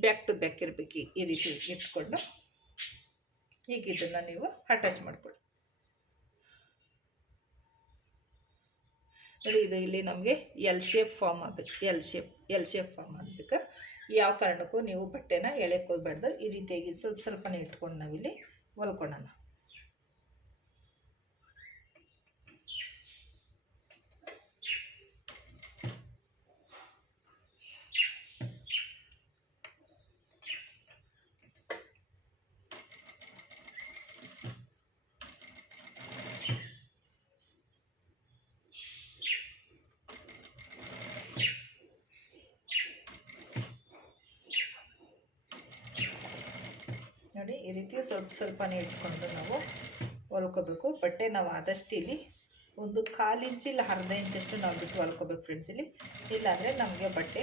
A: ಬ್ಯಾಕ್ ಟು ಬ್ಯಾಕ್ ಇರಬೇಕು ಈ ರೀತಿ ಇಟ್ಕೊಂಡು. ಈಗ ಇದನ್ನು ನೀವು ಅಟ್ಯಾಚ್ ಮಾಡ್ಕೊಳ್ಳಿ. ನೋಡಿ, ಇದು ಇಲ್ಲಿ ನಮಗೆ ಎಲ್ ಶೇಪ್ ಫಾರ್ಮ್ ಆಗಬೇಕು. L shape L shape form ಆಗಬೇಕು. ಯಾವ ಕಾರಣಕ್ಕೂ ನೀವು ಬಟ್ಟೆನ ಎಳೆಕ್ಕೆ ಹೋಗ್ಬಾರ್ದು ಈ ರೀತಿಯಾಗಿ ಸ್ವಲ್ಪ, ಸ್ವಲ್ಪನೇ ಇಟ್ಕೊಂಡು ನಾವಿಲ್ಲಿ ಹೊಲ್ಕೊಳ್ಳೋಣ ನೋಡಿ ಈ ರೀತಿ ಸ್ವಲ್ಪ ಸ್ವಲ್ಪನೇ ಇಟ್ಕೊಂಡು ನಾವು ಹೊಲ್ಕೋಬೇಕು ಬಟ್ಟೆ ನಾವು ಆದಷ್ಟು ಇಲ್ಲಿ ಒಂದು ಕಾಲು ಇಂಚ್ ಇಲ್ಲ ಅರ್ಧ ಇಂಚಷ್ಟು ನಾವು ಬಿಟ್ಟು ಹೊಲ್ಕೋಬೇಕು ಫ್ರೆಂಡ್ಸ್ ಇಲ್ಲಿ. ಇಲ್ಲಾಂದರೆ ನಮಗೆ ಬಟ್ಟೆ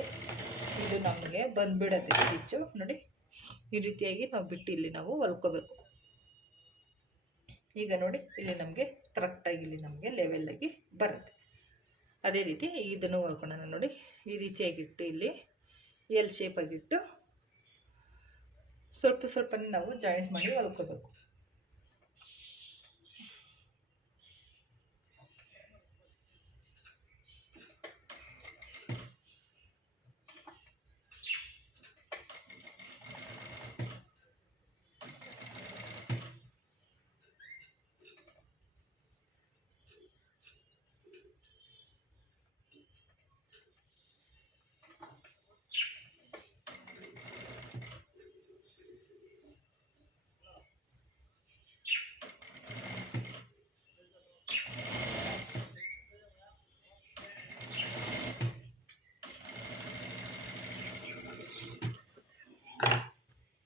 A: ಇದು ನಮಗೆ ಬಂದುಬಿಡತ್ತೆ ಸ್ಟಿಚ್ಚು. ನೋಡಿ, ಈ ರೀತಿಯಾಗಿ ನಾವು ಬಿಟ್ಟು ಇಲ್ಲಿ ನಾವು ಹೊಲ್ಕೋಬೇಕು ಈಗ ನೋಡಿ, ಇಲ್ಲಿ ನಮಗೆ ಕರೆಕ್ಟಾಗಿ ಇಲ್ಲಿ ನಮಗೆ ಲೆವೆಲ್ಲಾಗಿ ಬರುತ್ತೆ. ಅದೇ ರೀತಿ ಇದನ್ನು ಹೊಲ್ಕೊಳ್ಳೋಣ ನೋಡಿ. ಈ ರೀತಿಯಾಗಿಟ್ಟು ಇಲ್ಲಿ ಎಲ್ ಶೇಪಾಗಿಟ್ಟು ಸ್ವಲ್ಪ ಸ್ವಲ್ಪನೇ ನಾವು ಜಾಯಿಂಟ್ ಮಾಡಿ ಹೊಲ್ಕೋಬೇಕು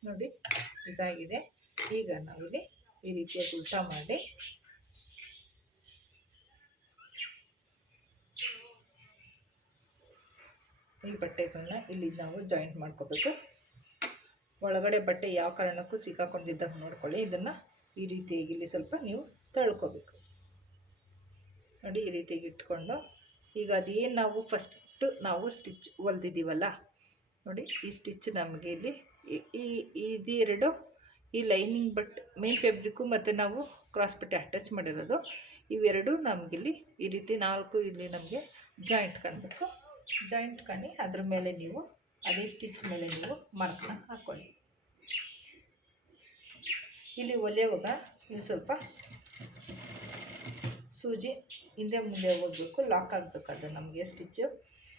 A: ನೋಡಿ, ಇದಾಗಿದೆ. ಈಗ ನಾವಿಲ್ಲಿ ಈ ರೀತಿಯಾಗಿ ಉಲ್ಟಾ ಮಾಡಿ. ಈ ಬಟ್ಟೆಗಳನ್ನ ಇಲ್ಲಿ ನಾವು ಜಾಯಿಂಟ್ ಮಾಡ್ಕೋಬೇಕು. ಒಳಗಡೆ ಬಟ್ಟೆ ಯಾವ ಕಾರಣಕ್ಕೂ ಸಿಕ್ಕಾಕೊಂಡಿದ್ದಾಗ ನೋಡ್ಕೊಳ್ಳಿ. ಇದನ್ನು ಈ ರೀತಿಯಾಗಿ ಇಲ್ಲಿ ಸ್ವಲ್ಪ ನೀವು ತಳ್ಕೋಬೇಕು. ನೋಡಿ, ಈ ರೀತಿಯಾಗಿ ಇಟ್ಕೊಂಡು. ಈಗ ಅದೇನು ನಾವು ಫಸ್ಟು ನಾವು ಸ್ಟಿಚ್ ಹೊಲ್ದಿದ್ದೀವಲ್ಲ? ನೋಡಿ, ಈ ಸ್ಟಿಚ್ ನಮಗೆ ಇಲ್ಲಿ ಈ ಇದೆರಡು ಈ ಲೈನಿಂಗ್ ಬಟ್ ಮೇನ್ ಫ್ಯಾಬ್ರಿಕ್ಕು ಮತ್ತು ನಾವು ಕ್ರಾಸ್ ಬಟ್ಟೆ ಅಟ್ಯಾಚ್ ಮಾಡಿರೋದು. ಇವೆರಡು ನಮಗಿಲ್ಲಿ ಈ ರೀತಿ ನಾಲ್ಕು ಇಲ್ಲಿ ನಮಗೆ ಜಾಯಿಂಟ್ ಕಾಣಬೇಕು. ಜಾಯಿಂಟ್ ಕಾಣಿ, ಅದ್ರ ಮೇಲೆ ನೀವು ಅದೇ ಸ್ಟಿಚ್ ಮೇಲೆ ನೀವು ಮಾರ್ಕ್ನ ಹಾಕ್ಕೊಳ್ಳಿ ಇಲ್ಲಿ ಒಲೆಯುವಾಗ ನೀವು ಸ್ವಲ್ಪ ಸೂಜಿ ಹಿಂದೆ ಮುಂದೆ ಹೋಗಬೇಕು ಲಾಕ್ ಆಗಬೇಕು ಅದು ನಮಗೆ ಸ್ಟಿಚ್ಚು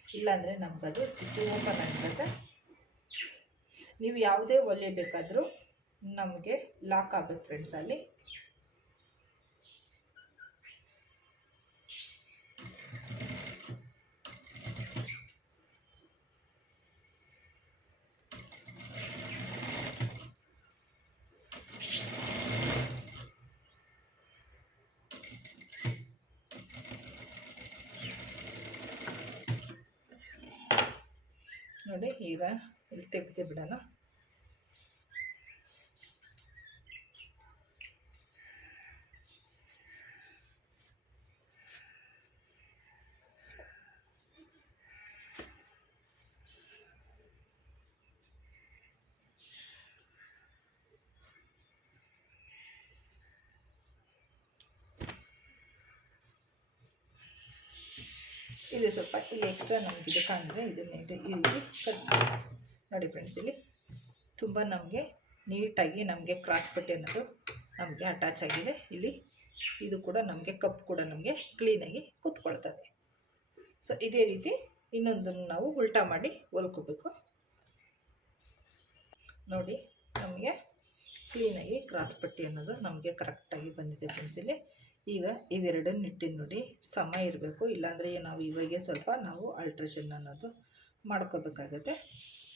A: ಇಲ್ಲಾಂದರೆ ನಮಗದು ಸ್ಟಿಚ್ಚು ಓಪನ್ ಆಗಿರುತ್ತೆ ನೀವು ಯಾವುದೇ ಒಲೆ ಬೇಕಾದರೂ ನಮಗೆ ಲಾಕ್ ಆಗಬೇಕು ಫ್ರೆಂಡ್ಸ್ ಅಲ್ಲಿ. അമർത്തിവിടണം ಇದು ಸ್ವಲ್ಪ ಇಲ್ಲಿ ಎಕ್ಸ್ಟ್ರಾ ನಮಗಿದೆ ಕಂಡ್ರೆ ಇದನ್ನ ಈ ರೀತಿ ಕಟ್ ಮಾಡಿ ನೋಡಿ ಫ್ರೆಂಡ್ಸ್ ಇಲ್ಲಿ ತುಂಬ ನಮಗೆ ನೀಟಾಗಿ ನಮಗೆ ಕ್ರಾಸ್ ಪಟ್ಟಿ ಅನ್ನೋದು ನಮಗೆ ಅಟ್ಯಾಚ್ ಆಗಿದೆ. ಇಲ್ಲಿ ಇದು ಕೂಡ ನಮಗೆ ಕಪ್ ಕೂಡ ನಮಗೆ ಕ್ಲೀನಾಗಿ ಕೂತ್ಕೊಳ್ತದೆ. ಸೊ ಇದೇ ರೀತಿ ಇನ್ನೊಂದನ್ನು ನಾವು ಉಲ್ಟಾ ಮಾಡಿ ಹೊಲ್ಕೋಬೇಕು ನೋಡಿ, ನಮಗೆ ಕ್ಲೀನಾಗಿ ಕ್ರಾಸ್ ಪಟ್ಟಿ ಅನ್ನೋದು ನಮಗೆ ಕರೆಕ್ಟಾಗಿ ಬಂದಿದೆ ಫ್ರೆಂಡ್ಸ್ ಇಲ್ಲಿ. ಈಗ ಇವೆರಡನ್ನು ಇಟ್ಟಿನ ನೋಡಿ, ಸಮ ಇರಬೇಕು. ಇಲ್ಲಾಂದರೆ ನಾವು ಇವಾಗೆ ಸ್ವಲ್ಪ ನಾವು ಅಲ್ಟ್ರೇಷನ್ ಅನ್ನೋದು ಮಾಡ್ಕೋಬೇಕಾಗತ್ತೆ.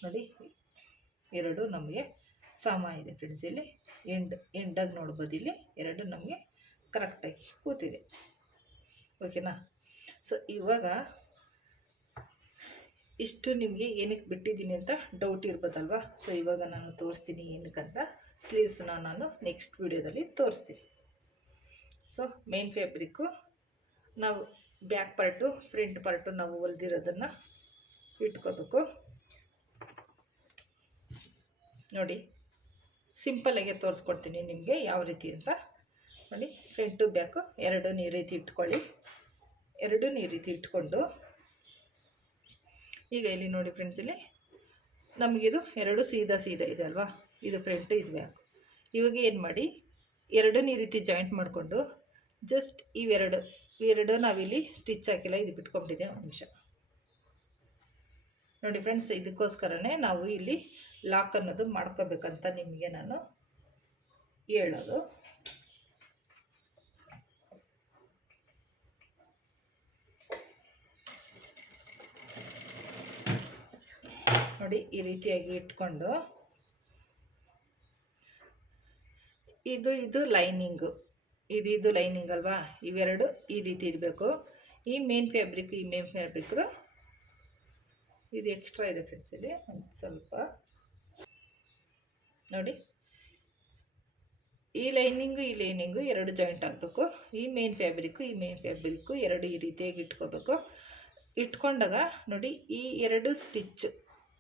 A: ನೋಡಿ. ಎರಡು ನಮಗೆ ಸಮ ಇದೆ ಫ್ರೆಂಡ್ಸ್ ಇಲ್ಲಿ ಎಂಡ್ ಎಂಡಾಗಿ ನೋಡ್ಬೋದು ಇಲ್ಲಿ. ಎರಡು ನಮಗೆ ಕರೆಕ್ಟಾಗಿ ಕೂತಿದೆ. ಓಕೆನಾ ಸೊ ಇವಾಗ ಇಷ್ಟು ನಿಮಗೆ ಏನಕ್ಕೆ ಬಿಟ್ಟಿದ್ದೀನಿ ಅಂತ ಡೌಟ್ ಇರ್ಬೋದಲ್ವಾ? ಸೊ ಇವಾಗ ನಾನು ತೋರಿಸ್ತೀನಿ ಏನಕ್ಕಂತ ಸ್ಲೀವ್ಸ್ನ ನಾನು ನೆಕ್ಸ್ಟ್ ವಿಡಿಯೋದಲ್ಲಿ ತೋರಿಸ್ತೀನಿ. ಸೊ ಮೇನ್ ಫ್ಯಾಬ್ರಿಕ್ಕು ನಾವು ಬ್ಯಾಕ್ ಪಾರ್ಟು ಫ್ರಂಟ್ ಪಾರ್ಟು ನಾವು ಹೊಲ್ದಿರೋದನ್ನು ಇಟ್ಕೋಬೇಕು. ನೋಡಿ ಸಿಂಪಲ್ಲಾಗೆ ತೋರಿಸ್ಕೊಡ್ತೀನಿ ನಿಮಗೆ ಯಾವ ರೀತಿ ಅಂತ. ನೋಡಿ ಫ್ರಂಟು ಬ್ಯಾಕು ಎರಡೂ ಈ ರೀತಿ ಇಟ್ಕೊಳ್ಳಿ. ಎರಡೂ ಈ ರೀತಿ ಇಟ್ಕೊಂಡು. ಈಗ ಇಲ್ಲಿ ನೋಡಿ ಫ್ರೆಂಡ್ಸ್ ಇಲ್ಲಿ ನಮಗಿದು ಎರಡು ಸೀದಾ ಸೀದಾ ಇದೆ ಅಲ್ವಾ? ಇದು ಫ್ರಂಟು ಇದು ಬ್ಯಾಕು ಇವಾಗ ಏನು ಮಾಡಿ, ಎರಡೂ ಈ ರೀತಿ ಜಾಯಿಂಟ್ ಮಾಡಿಕೊಂಡು ಜಸ್ಟ್ ಇವೆರಡು ಇವೆರಡು ನಾವಿಲ್ಲಿ ಸ್ಟಿಚ್ ಹಾಕಿಲ್ಲ, ಇದು ಬಿಟ್ಕೊಂಡಿದ್ದೆ ಒಂದು ನಿಮಿಷ. ನೋಡಿ ಫ್ರೆಂಡ್ಸ್ ಇದಕ್ಕೋಸ್ಕರನೇ ನಾವು ಇಲ್ಲಿ ಲಾಕ್ ಅನ್ನೋದು ಮಾಡ್ಕೋಬೇಕಂತ ನಿಮಗೆ ನಾನು ಹೇಳೋದು. ನೋಡಿ ಈ ರೀತಿಯಾಗಿ ಇಟ್ಕೊಂಡು ಇದು ಇದು ಲೈನಿಂಗು ಇದು ಇದು ಲೈನಿಂಗ್ ಅಲ್ವಾ? ಇವೆರಡು ಈ ರೀತಿ ಇರಬೇಕು. ಈ ಮೇನ್ ಫ್ಯಾಬ್ರಿಕ್ ಈ ಮೇನ್ ಫ್ಯಾಬ್ರಿಕ್ರು ಇದು ಎಕ್ಸ್ಟ್ರಾ ಇದೆ ಫ್ರೆಂಡ್ಸ್ ಇಲ್ಲಿ. ಒಂದು ಸ್ವಲ್ಪ. ನೋಡಿ. ಈ ಲೈನಿಂಗು ಈ ಲೈನಿಂಗು ಎರಡು ಜಾಯಿಂಟ್ ಆಗಬೇಕು. ಈ ಮೇನ್ ಫ್ಯಾಬ್ರಿಕ್ಕು ಈ ಮೇನ್ ಫ್ಯಾಬ್ರಿಕ್ಕು ಎರಡು ಈ ರೀತಿಯಾಗಿ ಇಟ್ಕೋಬೇಕು. ಇಟ್ಕೊಂಡಾಗ ನೋಡಿ, ಈ ಎರಡು ಸ್ಟಿಚ್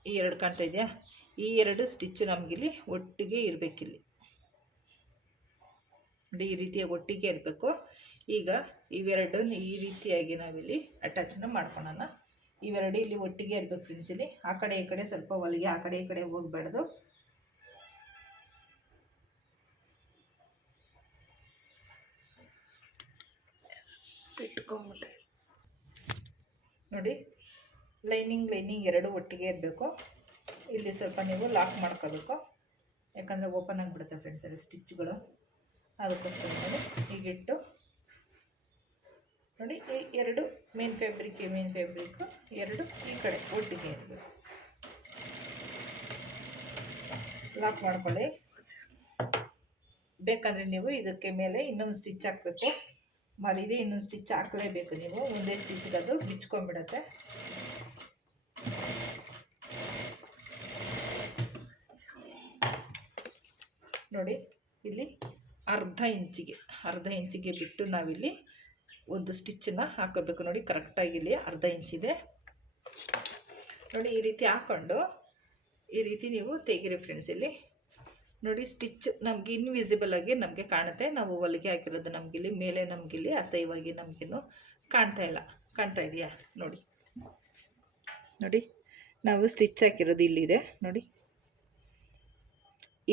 A: ಈ ಎರಡು ಕಾಣ್ತಾ ಇದೆಯಾ? ಈ ಎರಡು ಸ್ಟಿಚ್ ನಮಗಿಲ್ಲಿ ಒಟ್ಟಿಗೆ ಇರಬೇಕಿಲ್ಲಿ. ನೋಡಿ, ಈ ರೀತಿಯಾಗಿ ಒಟ್ಟಿಗೆ ಇರಬೇಕು. ಈಗ ಇವೆರಡನ್ನು ಈ ರೀತಿಯಾಗಿ ನಾವಿಲ್ಲಿ ಅಟ್ಯಾಚ್ನ ಮಾಡ್ಕೊಳ್ಳೋಣ ಇವೆರಡು ಇಲ್ಲಿ ಒಟ್ಟಿಗೆ ಇರಬೇಕು ಫ್ರೆಂಡ್ಸ್ ಇಲ್ಲಿ. ಆ ಕಡೆ ಈ ಕಡೆ ಸ್ವಲ್ಪ ಹೊಲಿಗೆ ಆ ಕಡೆ ಈ ಕಡೆ ಹೋಗ್ಬಾರ್ದು. ಇಟ್ಕೊಂಬಿಟ್ಟೆ. ನೋಡಿ ಲೈನಿಂಗ್ ಲೈನಿಂಗ್ ಎರಡು ಒಟ್ಟಿಗೆ ಇರಬೇಕು. ಇಲ್ಲಿ ಸ್ವಲ್ಪ ನೀವು ಲಾಕ್ ಮಾಡ್ಕೋಬೇಕು. ಯಾಕಂದರೆ ಓಪನ್ ಆಗಿಬಿಡುತ್ತೆ ಫ್ರೆಂಡ್ಸ್ ಅಲ್ಲಿ ಸ್ಟಿಚ್ಗಳು ಅದಕ್ಕೋಸ್ಕರ ಈಗಿಟ್ಟು ಹೀಗಿಟ್ಟು ನೋಡಿ, ಈ ಎರಡು ಮೇನ್ ಫ್ಯಾಬ್ರಿಕ್ ಮೇನ್ ಫ್ಯಾಬ್ರಿಕ್ಕು ಎರಡು ಈ ಕಡೆ ಒಟ್ಟಿಗೆ ಇರಬೇಕು. ಲಾಕ್ ಮಾಡ್ಕೊಳ್ಳಿ. ಬೇಕಂದರೆ ನೀವು ಇದಕ್ಕೆ ಮೇಲೆ ಇನ್ನೊಂದು ಸ್ಟಿಚ್ ಹಾಕಬೇಕು. ಮರೀದೆ ಇನ್ನೊಂದು ಸ್ಟಿಚ್ ಹಾಕಲೇಬೇಕು ನೀವು. ಒಂದೇ ಸ್ಟಿಚ್ಗೆ ಅದು ಬಿಚ್ಕೊಂಡ್ಬಿಡತ್ತೆ. ನೋಡಿ, ಇಲ್ಲಿ ಅರ್ಧ ಇಂಚಿಗೆ ಅರ್ಧ ಇಂಚಿಗೆ ಬಿಟ್ಟು ನಾವಿಲ್ಲಿ ಒಂದು ಸ್ಟಿಚ್ಚನ್ನ ಹಾಕೋಬೇಕು ನೋಡಿ, ಕರೆಕ್ಟಾಗಿ ಇಲ್ಲಿ ಅರ್ಧ ಇಂಚಿದೆ ನೋಡಿ, ಈ ರೀತಿ ಹಾಕ್ಕೊಂಡು ಈ ರೀತಿ ನೀವು ತೆಗಿರಿ ಫ್ರೆಂಡ್ಸ್ ಇಲ್ಲಿ. ನೋಡಿ, ಸ್ಟಿಚ್ ನಮ್ಗೆ ಇನ್ವಿಸಿಬಲ್ ಆಗಿ ನಮಗೆ ಕಾಣುತ್ತೆ. ನಾವು ಹೊಲಿಗೆ ಹಾಕಿರೋದು ನಮಗಿಲ್ಲಿ ಮೇಲೆ ನಮಗಿಲ್ಲಿ ಅಸಹ್ಯವಾಗಿ ನಮಗೇನು ಕಾಣ್ತಾ ಇಲ್ಲ. ಕಾಣ್ತಾ ಇದೆಯಾ? ನೋಡಿ. ನೋಡಿ, ನಾವು ಸ್ಟಿಚ್ ಹಾಕಿರೋದು ಇಲ್ಲಿದೆ. ನೋಡಿ.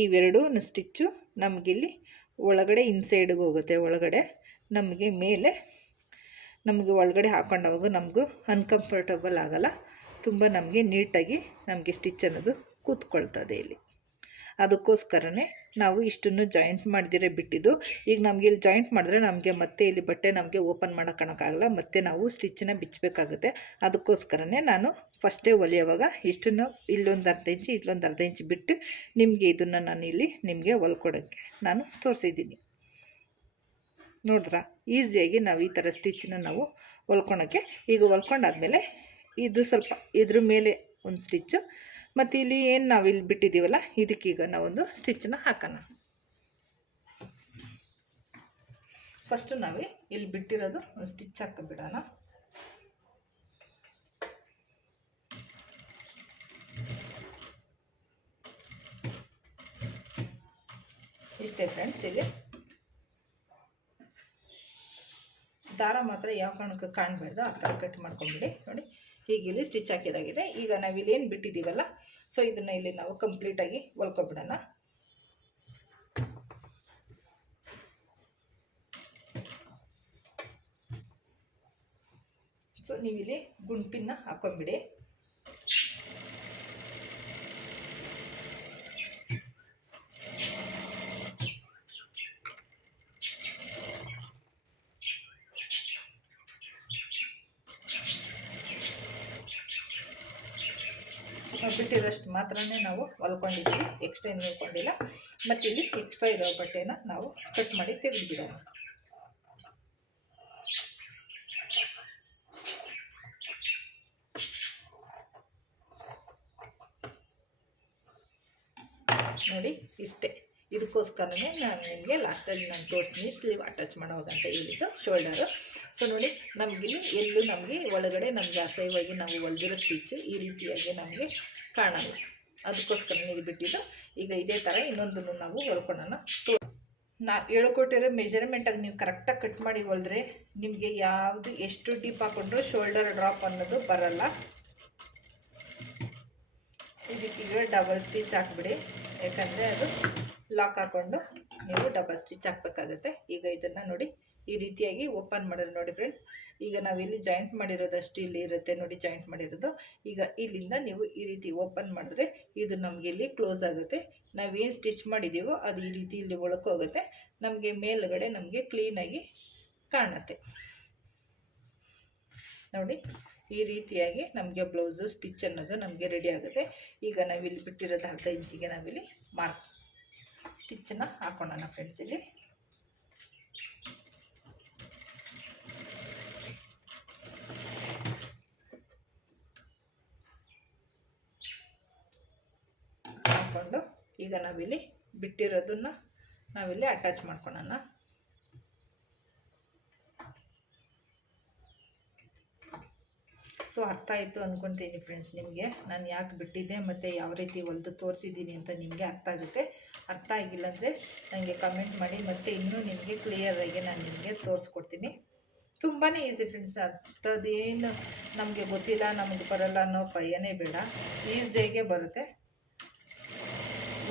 A: ಇವೆರಡೂ ಸ್ಟಿಚ್ಚು ನಮಗಿಲ್ಲಿ ಒಳಗಡೆ ಇನ್ಸೈಡ್ಗೆ ಹೋಗುತ್ತೆ. ಒಳಗಡೆ ನಮಗೆ ಮೇಲೆ ನಮಗೆ ಒಳಗಡೆ ಹಾಕೊಂಡವಾಗ ನಮಗೂ ಅನ್ಕಂಫರ್ಟಬಲ್ ಆಗಲ್ಲ. ತುಂಬ ನಮಗೆ ನೀಟಾಗಿ ನಮಗೆ ಸ್ಟಿಚ್ ಅನ್ನೋದು ಕೂತ್ಕೊಳ್ತದೆ ಇಲ್ಲಿ. ಅದಕ್ಕೋಸ್ಕರನೇ ನಾವು ಇಷ್ಟನ್ನು ಜಾಯಿಂಟ್ ಮಾಡಿದಿರೇ ಬಿಟ್ಟಿದ್ದು. ಈಗ ನಮಗೆ ಇಲ್ಲಿ ಜಾಯಿಂಟ್ ಮಾಡಿದ್ರೆ ನಮಗೆ ಮತ್ತೆ ಇಲ್ಲಿ ಬಟ್ಟೆ ನಮಗೆ ಓಪನ್ ಮಾಡೋಕ್ಕಾಗಲ್ಲ ಮತ್ತೆ ನಾವು ಸ್ಟಿಚ್ಚನ್ನ ಬಿಚ್ಚಬೇಕಾಗುತ್ತೆ ಅದಕ್ಕೋಸ್ಕರನೇ ನಾನು ಫಸ್ಟೇ ಹೊಲಿಯೋವಾಗ ಇಷ್ಟನ್ನು ಇಲ್ಲೊಂದು ಅರ್ಧ ಇಂಚು, ಇಲ್ಲೊಂದು ಅರ್ಧ ಇಂಚು ಬಿಟ್ಟು ನಿಮಗೆ ಇದನ್ನು ನಾನು ಇಲ್ಲಿ ನಿಮಗೆ ಹೊಲ್ಕೊಡೋಕ್ಕೆ ನಾನು ತೋರಿಸಿದ್ದೀನಿ. ನೋಡಿದ್ರಾ? ಈಸಿಯಾಗಿ ನಾವು ಈ ಥರ ಸ್ಟಿಚ್ಚನ್ನ ನಾವು ಹೊಲ್ಕೊಳಕ್ಕೆ. ಈಗ ಹೊಲ್ಕೊಂಡಾದ್ಮೇಲೆ ಇದು ಸ್ವಲ್ಪ ಇದ್ರ ಮೇಲೆ ಒಂದು ಸ್ಟಿಚ್ಚು ಮತ್ತು ಇಲ್ಲಿ ಏನು ನಾವು ಇಲ್ಲಿ ಬಿಟ್ಟಿದ್ದೀವಲ್ಲ ಇದಕ್ಕೀಗ ನಾವೊಂದು ಸ್ಟಿಚ್ಚನ್ನ ಹಾಕೋಣ. ಫಸ್ಟು ನಾವು ಇಲ್ಲಿ ಬಿಟ್ಟಿರೋದು ಒಂದು ಸ್ಟಿಚ್ ಹಾಕಿಬಿಡೋಣ. ಇಷ್ಟೇ ಫ್ರೆಂಡ್ಸ್ ಇಲ್ಲಿ ದಾರ ಮಾತ್ರ ಯಾವ ಕಾರಣಕ್ಕೆ ಕಾಣಬಾರ್ದು, ಆ ಥರ ಕಟ್ ಮಾಡ್ಕೊಂಬಿಡಿ. ನೋಡಿ ಹೀಗೆ ಇಲ್ಲಿ ಸ್ಟಿಚ್ ಹಾಕಿದಾಗಿದೆ. ಈಗ ನಾವು ಇಲ್ಲಿ ಏನು ಬಿಟ್ಟಿದ್ದೀವಲ್ಲ ಸೊ ಇದನ್ನು ಇಲ್ಲಿ ನಾವು ಕಂಪ್ಲೀಟಾಗಿ ಹೊಲ್ಕೊಬಿಡೋಣ. ಸೊ ನೀವಿಲ್ಲಿ ಗುಂಪಿನ ಹಾಕೊಂಬಿಡಿ. ನಾವು ಬಿಟ್ಟಿರೋಷ್ಟು ಮಾತ್ರನೇ ನಾವು ಹೊಲ್ಕೊಂಡಿದ್ದೀವಿ ಎಕ್ಸ್ಟ್ರಾ ಏನು ಹೊಲ್ಕೊಂಡಿಲ್ಲ. ಮತ್ತು ಇಲ್ಲಿ ಎಕ್ಸ್ಟ್ರಾ ಇರೋ ಬಟ್ಟೆನ ನಾವು ಕಟ್ ಮಾಡಿ ತೆಗೆದುಬಿಡೋಣ ನೋಡಿ, ಇಷ್ಟೇ. ಇದಕ್ಕೋಸ್ಕರನೇ ನಾನು ನಿಮಗೆ ಲಾಸ್ಟಲ್ಲಿ ನಾನು ತೋರಿಸ್ತೀನಿ ಸ್ಲೀವ್ ಅಟ್ಯಾಚ್ ಮಾಡುವಾಗ ಅಂತ ಹೇಳಿದ್ದು ಶೋಲ್ಡರು ಸೊ ನೋಡಿ, ನಮಗಿಲ್ಲಿ ಎಲ್ಲೂ ನಮಗೆ ಒಳಗಡೆ ನಮಗೆ ಅಸಹ್ಯವಾಗಿ ನಾವು ಹೊಲ್ದಿರೋ ಸ್ಟಿಚ್ ಈ ರೀತಿಯಾಗಿ ನಮಗೆ ಕಾಣಲ್ಲ ಅದಕ್ಕೋಸ್ಕರ ನೀರು ಬಿಟ್ಟಿದ್ದು. ಈಗ ಇದೇ ಥರ ಇನ್ನೊಂದನ್ನು ನಾವು ಹೊಲ್ಕೊಳ್ಳೋಣ ನಾ ಹೇಳ್ಕೊಟ್ಟಿರೋ ಮೆಜರ್ಮೆಂಟಾಗಿ ನೀವು ಕರೆಕ್ಟಾಗಿ ಕಟ್ ಮಾಡಿ ಹೊಲಿದ್ರೆ ನಿಮಗೆ ಯಾವುದು ಎಷ್ಟು ಡೀಪ್ ಹಾಕ್ಕೊಂಡ್ರು ಶೋಲ್ಡರ್ ಡ್ರಾಪ್ ಅನ್ನೋದು ಬರಲ್ಲ. ಇದಕ್ಕೀಗ ಡಬಲ್ ಸ್ಟಿಚ್ ಹಾಕ್ಬಿಡಿ. ಯಾಕಂದರೆ ಅದು ಲಾಕ್ ಹಾಕ್ಕೊಂಡು ನೀವು ಡಬಲ್ ಸ್ಟಿಚ್ ಹಾಕಬೇಕಾಗುತ್ತೆ. ಈಗ ಇದನ್ನು ನೋಡಿ ಈ ರೀತಿಯಾಗಿ ಓಪನ್ ಮಾಡೋದು ನೋಡಿ ಫ್ರೆಂಡ್ಸ್ ಈಗ ನಾವಿಲ್ಲಿ ಜಾಯಿಂಟ್ ಮಾಡಿರೋದಷ್ಟು ಇಲ್ಲಿ ಇರುತ್ತೆ ನೋಡಿ ಜಾಯಿಂಟ್ ಮಾಡಿರೋದು. ಈಗ ಇಲ್ಲಿಂದ ನೀವು ಈ ರೀತಿ ಓಪನ್ ಮಾಡಿದ್ರೆ ಇದು ನಮಗೆ ಇಲ್ಲಿ ಕ್ಲೋಸ್ ಆಗುತ್ತೆ. ನಾವೇನು ಸ್ಟಿಚ್ ಮಾಡಿದ್ದೀವೋ ಅದು ಈ ರೀತಿ ಇಲ್ಲಿ ಒಳಕೋಗುತ್ತೆ ನಮಗೆ ಮೇಲುಗಡೆ ನಮಗೆ ಕ್ಲೀನಾಗಿ ಕಾಣುತ್ತೆ. ನೋಡಿ, ಈ ರೀತಿಯಾಗಿ ನಮಗೆ ಬ್ಲೌಸು ಸ್ಟಿಚ್ ಅನ್ನೋದು ನಮಗೆ ರೆಡಿ ಆಗುತ್ತೆ. ಈಗ ನಾವಿಲ್ಲಿ ಬಿಟ್ಟಿರೋದು ಅರ್ಧ ಇಂಚಿಗೆ ನಾವಿಲ್ಲಿ ಮಾರ್ಕ್ ಸ್ಟಿಚ್ಚನ್ನು ಹಾಕೊಳ್ಳೋಣ ಫ್ರೆಂಡ್ಸ್ ಇಲ್ಲಿ ಹಾಕ್ಕೊಂಡು ಈಗ ನಾವಿಲ್ಲಿ ಬಿಟ್ಟಿರೋದನ್ನು ನಾವಿಲ್ಲಿ ಅಟ್ಯಾಚ್ ಮಾಡ್ಕೊಳ್ಳೋಣ ಸೊ ಅರ್ಥ ಆಯಿತು ಅಂದ್ಕೊತೀನಿ ಫ್ರೆಂಡ್ಸ್ ನಿಮಗೆ. ನಾನು ಯಾಕೆ ಬಿಟ್ಟಿದ್ದೆ ಮತ್ತು ಯಾವ ರೀತಿ ಹೊಲ್ದು ತೋರಿಸಿದ್ದೀನಿ ಅಂತ ನಿಮಗೆ ಅರ್ಥ ಆಗುತ್ತೆ. ಅರ್ಥ ಆಗಿಲ್ಲ ಅಂದರೆ ನನಗೆ ಕಮೆಂಟ್ ಮಾಡಿ ಮತ್ತು ಇನ್ನೂ ನಿಮಗೆ ಕ್ಲಿಯರಾಗಿ ನಾನು ನಿಮಗೆ ತೋರಿಸ್ಕೊಡ್ತೀನಿ. ತುಂಬಾ ಈಸಿ ಫ್ರೆಂಡ್ಸ್ ಅಂಥದ್ದೇನು ನಮಗೆ ಗೊತ್ತಿಲ್ಲ, ನಮಗೆ ಬರಲ್ಲ ಅನ್ನೋ ಭಯನೇ ಬೇಡ. ಈಸಿಯಾಗೆ ಬರುತ್ತೆ.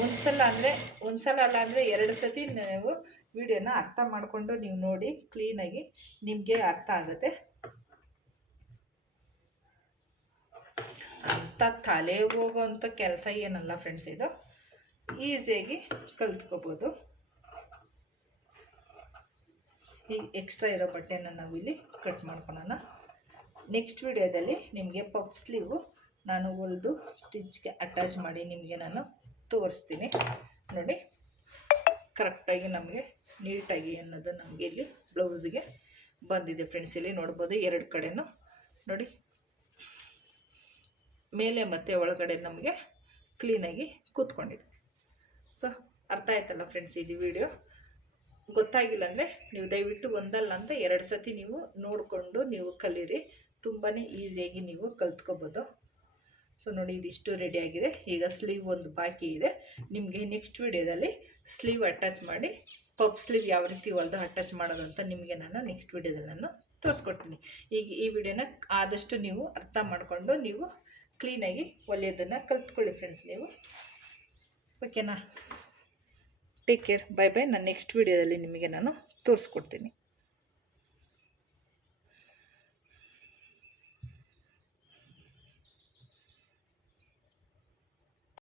A: ಒಂದು ಸಲ ಅಂದರೆ ಒಂದು ಸಲ ಅಲ್ಲ ಅಂದರೆ ಎರಡು ಸತಿ ನೀವು ವಿಡಿಯೋನ ಅರ್ಥ ಮಾಡಿಕೊಂಡು ನೀವು ನೋಡಿ ಕ್ಲೀನಾಗಿ ನಿಮಗೆ ಅರ್ಥ ಆಗುತ್ತೆ. ಅಂಥ ತಲೆ ಹೋಗೋವಂಥ ಕೆಲಸ ಏನಲ್ಲ ಫ್ರೆಂಡ್ಸ್ ಇದು. ಈಸಿಯಾಗಿ ಕಲ್ತ್ಕೋಬೋದು. ಈಗ ಎಕ್ಸ್ಟ್ರಾ ಇರೋ ಬಟ್ಟೆನ ನಾವಿಲ್ಲಿ ಕಟ್ ಮಾಡ್ಕೊಳೋಣ. ನೆಕ್ಸ್ಟ್ ವಿಡಿಯೋದಲ್ಲಿ ನಿಮಗೆ ಪಫ್ ಸ್ಲೀವು ನಾನು ಹೊಲಿದು ಸ್ಟಿಚ್ಗೆ ಅಟ್ಯಾಚ್ ಮಾಡಿ ನಿಮಗೆ ನಾನು ತೋರಿಸ್ತೀನಿ. ನೋಡಿ ಕರೆಕ್ಟಾಗಿ ನಮಗೆ ನೀಟಾಗಿ ಅನ್ನೋದು ನಮಗೆ ಇಲ್ಲಿ ಬ್ಲೌಸಿಗೆ ಬಂದಿದೆ ಫ್ರೆಂಡ್ಸ್ ಇಲ್ಲಿ ನೋಡ್ಬೋದು ಎರಡು ಕಡೆನೂ. ನೋಡಿ, ಮೇಲೆ ಮತ್ತು ಒಳಗಡೆ ನಮಗೆ ಕ್ಲೀನಾಗಿ ಕೂತ್ಕೊಂಡಿದೆ. ಸೊ ಅರ್ಥ ಆಯ್ತಲ್ಲ ಫ್ರೆಂಡ್ಸ್ ಇದು ವಿಡಿಯೋ ಗೊತ್ತಾಗಿಲ್ಲ ಅಂದರೆ ನೀವು ದಯವಿಟ್ಟು ಒಂದಲ್ಲ ಅಂತ ಎರಡು ಸತಿ ನೀವು ನೋಡಿಕೊಂಡು ನೀವು ಕಲೀರಿ. ತುಂಬಾ ಈಸಿಯಾಗಿ ನೀವು ಕಲ್ತ್ಕೋಬೋದು. ಸೊ ನೋಡಿ ಇದಿಷ್ಟು ರೆಡಿಯಾಗಿದೆ ಈಗ ಸ್ಲೀವ್ ಒಂದು ಬಾಕಿ ಇದೆ. ನಿಮಗೆ ನೆಕ್ಸ್ಟ್ ವಿಡಿಯೋದಲ್ಲಿ ಸ್ಲೀವ್ ಅಟ್ಯಾಚ್ ಮಾಡಿ ಪಪ್ ಸ್ಲೀವ್ ಯಾವ ರೀತಿ ಹೊಲ್ದು ಅಟ್ಯಾಚ್ ಮಾಡೋದು ಅಂತ ನಿಮಗೆ ನಾನು ನೆಕ್ಸ್ಟ್ ವಿಡಿಯೋದಲ್ಲಿ ನಾನು ತೋರಿಸ್ಕೊಡ್ತೀನಿ. ಈಗ ಈ ವಿಡಿಯೋನ ಆದಷ್ಟು ನೀವು ಅರ್ಥ ಮಾಡಿಕೊಂಡು ನೀವು ಕ್ಲೀನಾಗಿ ಹೊಲಿಯೋದನ್ನು ಕಲ್ತ್ಕೊಳ್ಳಿ ಫ್ರೆಂಡ್ಸ್ ನೀವು. ಓಕೆನಾ ಟೇಕ್ ಕೇರ್ ಬೈ ಬೈ ನಾನು ನೆಕ್ಸ್ಟ್ ವಿಡಿಯೋದಲ್ಲಿ ನಿಮಗೆ ನಾನು ತೋರಿಸ್ಕೊಡ್ತೀನಿ.